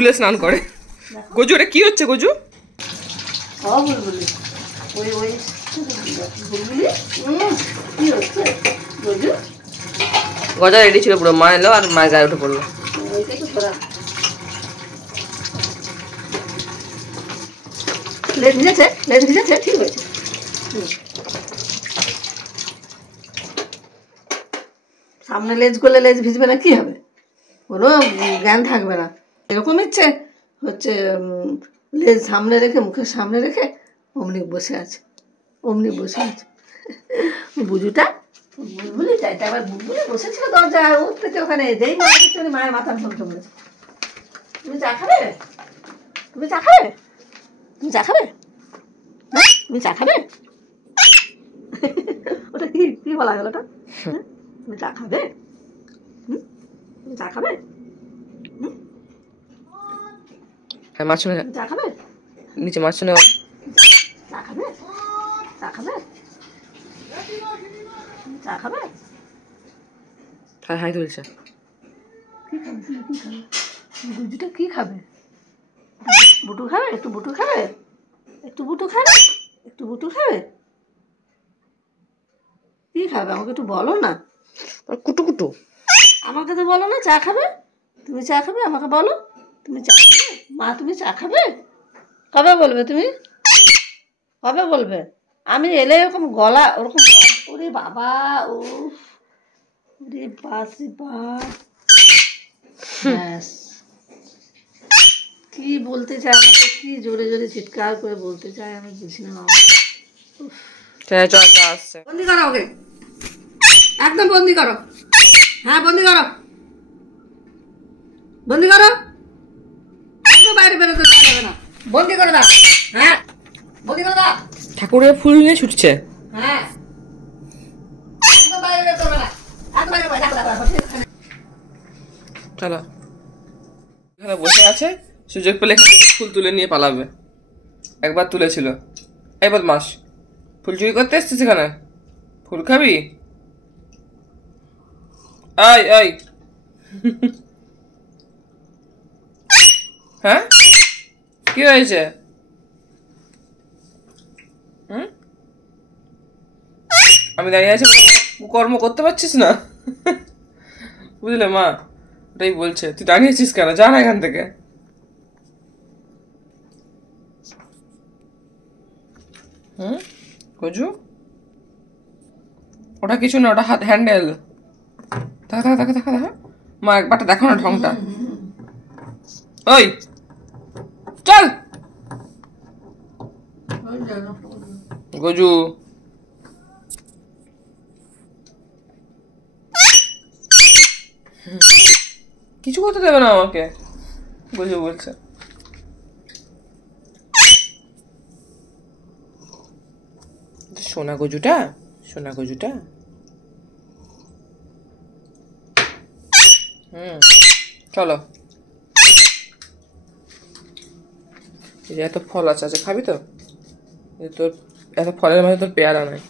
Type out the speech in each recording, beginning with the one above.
চুলে স্নান করে। গজু এটা কি হচ্ছে গজু? গজা রেডি ছিল পুরো, মা এলো আর মায়ের গায়ে উঠে পড়লো। সামনে লেজ করলে লেজ ভিজবে না, কি হবে? কোনো জ্ঞান থাকবে না। এরকম ইচ্ছে হচ্ছে লেজ সামনে রেখে, মুখের সামনে রেখে অমনি বসে আছে, অমনি বসে আছে বুঝুটা। বুলবুলি চাইটা আবার বুলবুলি বসেছিল দরজা উঠতে ওখানে, যেই মায়ের মাথার ফোন করেছে। তুমি চা খাবে? তুমি চা খাবে? তুমি চা খাবে? তুমি চা খাবে? ওটা কি কি বলা গেল ওটা? তুমি চা খাবে? তুমি চা খাবে? হ্যাঁ মাছ শুনে চা খাবে? নিচে মাছ শুনে চা খাবে? চা খাবে? চা খাবে? হাই হাই তুলছে। কি খাবে? কি খাবে? গুজুটা কি খাবে? বুটু খাবে? একটু বুটু খাবে? একটু বুটু খাবে? একটু বুটু খাবে? কি খাবে আমাকে একটু বলো না। কুটু কুটু আমাকে তো বলো না চা খাবে। তুমি চা খাবে? আমাকে বলো তুমি চা খাবে? মা তুমি চা খাবে? কবে বলবে তুমি? কবে বলবে? আমি এলে এরকম গলা ওরকম, ওরে বাবা, ও রে বাস রে বাস। ব্যাস কি বলতে চায় আমাকে, কি জোরে জোরে চিৎকার করে বলতে চায় আমি বুঝি না। বন্দি করো ওকে, একদম বন্দি করো। হ্যাঁ বন্দি করো, বন্দি করো, একদম বাইরে বেরোতে দেওয়া যাবে না, বন্দি করে দাও। হ্যাঁ বন্দি করে দাও। ঠাকুরের ফুল নিয়ে ছুটছে। হ্যাঁ একদম বাইরে বেরোতে হবে না, একদম বাইরে চলো এখানে বসে আছে, সুযোগ পেলে এখান থেকে ফুল তুলে নিয়ে পালাবে। একবার তুলেছিল। এই বদমাস, ফুল চুরি করতে এসছিস এখানে? ফুল খাবি? আয় আয়। হ্যাঁ কি হয়েছে? আমি দাঁড়িয়ে আছি, কর্ম করতে পারছিস না? বুঝলে মা, ওটাই বলছে, তুই দাঁড়িয়েছিস কেন? যা না এখান থেকে। গজু ওটা কিছু না, ওটা হাত হ্যান্ডেল। দেখা দেখা দেখা দেখা দেখা মা, একবারটা দেখো না ঢংটা। ওই চল গজু। কিছু করতে দেবে না আমাকে, গজু বলছে। সোনা গজুটা, সোনা গজুটা। চলো, এই যে এত ফল আছে খাবি তো? তোর এত ফলের মধ্যে তোর পেয়ারা নাই।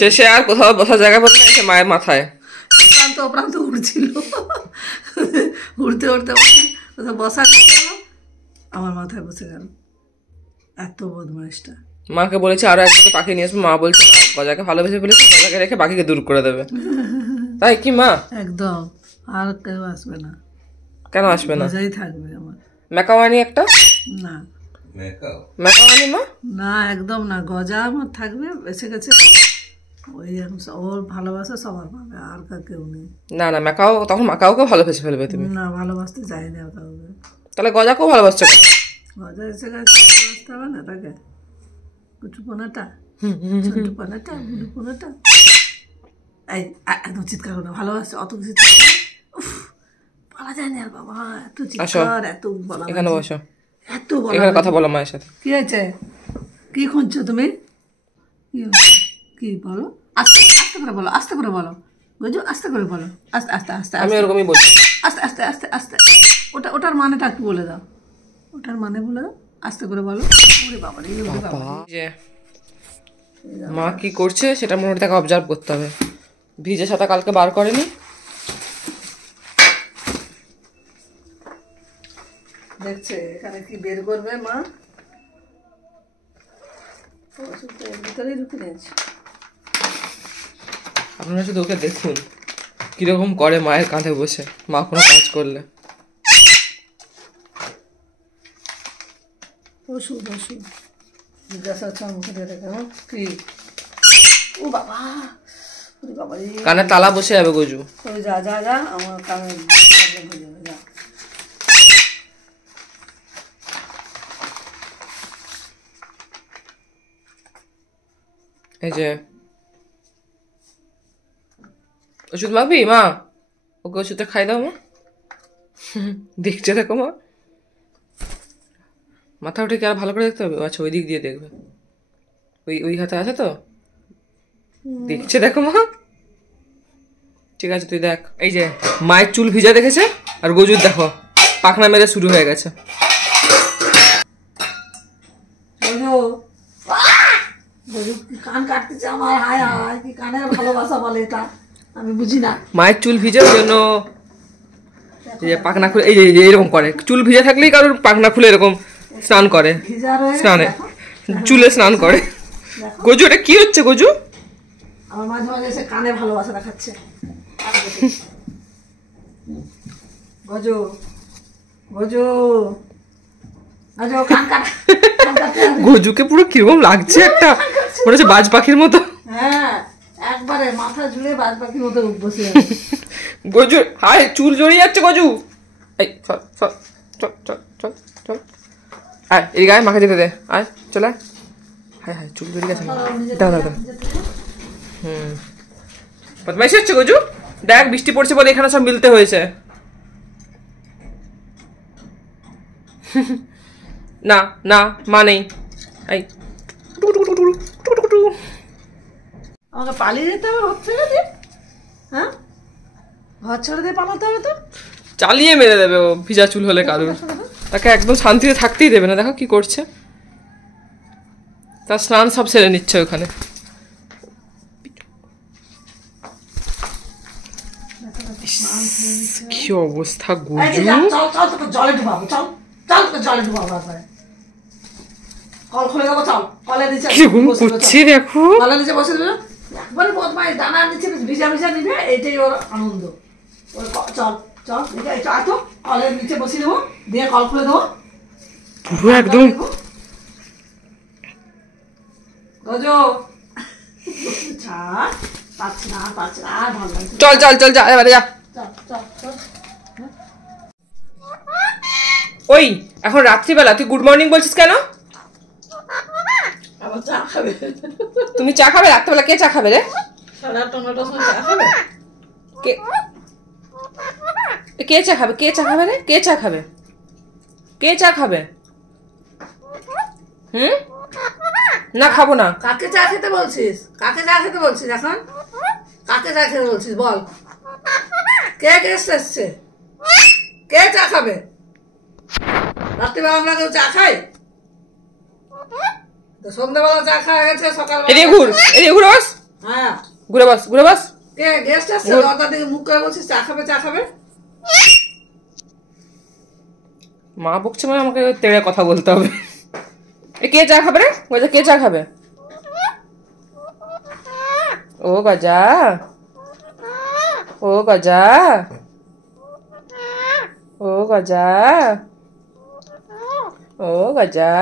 শেষে আর কোথাও বসার জায়গা পাবে না, এসে মায়ের মাথায় প্রান্ত প্রান্ত উড়ছিল, উড়তে উড়তে কোথাও বসা আমার মাথায় বসে গেল। এত বদমাইশটা। মাকে বলেছে আরো একটা পাখি নিয়ে আসবে, মা বলছে না, গজাকে ভালোবেসে ফেলেছে, গজাকে রেখে বাকিকে দূর করে দেবে। তাই কি মা? একদম, আর কেউ আসবে না। কেন আসবে না? গজাই থাকবে আমার। মেকাওয়ানি একটা না, মেকাওয়ানি মা না একদম না, গজা আমার থাকবে, বেঁচে গেছে। ওই ওর ভালোবাসা সবার পাবে, আর কেউ নেই। না না, মেকাও তখন মাকাওকে ভালোবেসে ফেলবে তুমি। না ভালোবাসতে চাই না কাউকে। তাহলে গজাকেও ভালোবাসছো কেন? গজা এসে গেছে, ভালোবাসতে হবে না তাকে? কুচুপনাটা, ছোট্টপনাটা, বুড়ুপনাটা। এই একদম চিৎকার করে ভালোবাসছে, অত চিৎকার বলা যায় না আর বাবা, এত চিৎকার, এত বলা। এখানে বসো, এত বলা, এখানে কথা বলো মায়ের সাথে। কি হয়েছে? কি খুঁজছো তুমি? কি হয়েছে? কি বলো, আস্তে আস্তে করে বলো, আস্তে করে বলো গজু, আস্তে করে বলো, আস্তে আস্তে আস্তে। আমি এরকমই বলছি, আস্তে আস্তে আস্তে আস্তে। ওটার মানেটা একটু বলে দাও, ওটার মানে বলে দাও, আস্তে করে বলো। ওরে বাবা রে বাবা, যে মা কি করছে সেটা মনে হয় তাকে অবজার্ভ করতে হবে। ভিজে সাদা কালকে বার করেনি, দেখছে এখানে কি বের করবে মা, ওষুধটা এর ভিতরেই ঢুকে নিয়েছে। আপনারা শুধু ওকে দেখুন কিরকম করে মায়ের কাঁধে বসে, মা কোনো কাজ করলে। ওষুধ ওষুধ জিজ্ঞাসা হচ্ছে আমার মুখে দিয়ে দেখে কি। ও বাবা, ওরে বাবা রে, কানে তালা বসে যাবে গজু। ওই যা যা যা, আমার কানে প্রবলেম হয়ে যাবে, যা। এই যে ওষুধ মাখবি মা, ওকে ওষুধটা খাই দাও মা। দেখছে দেখো মা, মাথা উঠে কি আর ভালো করে দেখতে হবে? আচ্ছা ওই দিক দিয়ে দেখবে, ওই ওই হাতে আছে তো, দেখছে দেখো মা। ঠিক আছে তুই দেখ। এই যে মায়ের চুল ভিজা দেখেছে, আর গজুর দেখো পাখনা মেরে শুরু হয়ে গেছে। কান কাটতেছে আমার, হায় হায়, কি কানের ভালোবাসা বলে এটা, আমি বুঝি না। মায়ের চুল ভিজে ওই জন্য এই যে পাখনা খুলে, এই যে এরকম করে, চুল ভিজে থাকলেই কারোর পাখনা খুলে এরকম স্নান করে, ভিজা রয়ে স্নানে চুলে স্নান করে। গজু এটা কি হচ্ছে গজু? আমার মাঝে মাঝে এসে কানে ভালোবাসা দেখাচ্ছে। গজু গজু গজু, কান কাট, কান কাটতে হবে। গজুকে পুরো কিরকম লাগছে, একটা মনে হচ্ছে বাজ পাখির মতো। হ্যাঁ, একবারে মাথা ঝুলে বাজ পাখির মতো বসে আছে। গজু হায়, চুল জড়িয়ে যাচ্ছে গজু। এই চল চল চল চল চল চল, আয় এই গায়ে মাকে যেতে দে, আয় চলে আয়। হায় হায় চুল জড়িয়ে গেছে, দাও দাও দাও। বদমাইশি হচ্ছে গজু, দেখ বৃষ্টি পড়ছে বলে এখানে সব মিলতে হয়েছে। না না মা নেই। এই আমাকে পালিয়ে যেতে হবে ঘর ছেড়ে দিয়ে, হ্যাঁ ঘর ছেড়ে দিয়ে পালাতে হবে তো। চালিয়ে মেরে দেবে ও ভিজা চুল হলে কারোর, তাকে একদম শান্তিতে থাকতেই দেবে না। দেখো কি করছে, তার স্নান সব সেরে নিচ্ছে ওখানে। কি অবস্থা গজু, চল চল, তোকে জলে ডুবাবো, চল চল, তোকে জলে ডুবাবো। একবারে কল খুলে দেবো, চল কলের নিচে কিরকম করছে দেখো। কলের নিচে বসে দেবে, একবারে বদমাইশ, দানার নিচে ভিজা ভিজা নিবে, এটাই ওর আনন্দ। ওই চল চল, চল তো, কলের নিচে বসে দেবো, দিয়ে কল খুলে দেবো পুরো একদম। গজো ছাড়, পাচ্ছি না পাচ্ছি না, আর ভালো লাগছে না। চল চল চল যা এবারে যা। চল চল চল। ওই এখন রাত্রিবেলা তুই গুড মর্নিং বলছিস কেন? আবার চা খাবে? তুমি চা খাবে রাত্রিবেলা? কে চা খাবে রে? 8:30 সময় চা খাবে? কে কে চা খাবে? কে চা খাবে রে? কে চা খাবে? কে চা খাবে? না খাবো না। কাকে চা খেতে বলছিস? কাকে চা খেতে বলছিস এখন? কাকে চা খেতে বলছিস বল? কে গেস্ট এসছে? কে চা খাবে? রাত্রিবেলা আমরা কেউ চা খাই? সন্ধ্যাবেলা চা খাওয়া গেছে, সকালবেলা। এদিকে ঘুর, এদিকে ঘুরে বস। হ্যাঁ ঘুরে বস, ঘুরে বস। কে গেস্ট আসছে? দরজা দিকে মুখ করে বলছিস চা খাবে চা খাবে। মা বকছে মানে আমাকে তেড়ে কথা বলতে হবে। এ কে চা খাবে রে? গজা কে চা খাবে? ও গজা, ও গজা, ও গজা, ও গজা,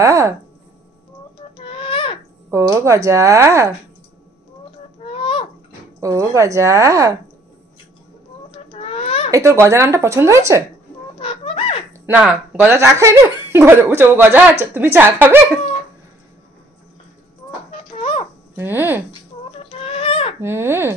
ও গজা, ও গজা। এই তোর গজা নামটা পছন্দ হয়েছে? না গজা চা খাইনি। গজা উঠে, ও গজা তুমি চা খাবে? হুম হুম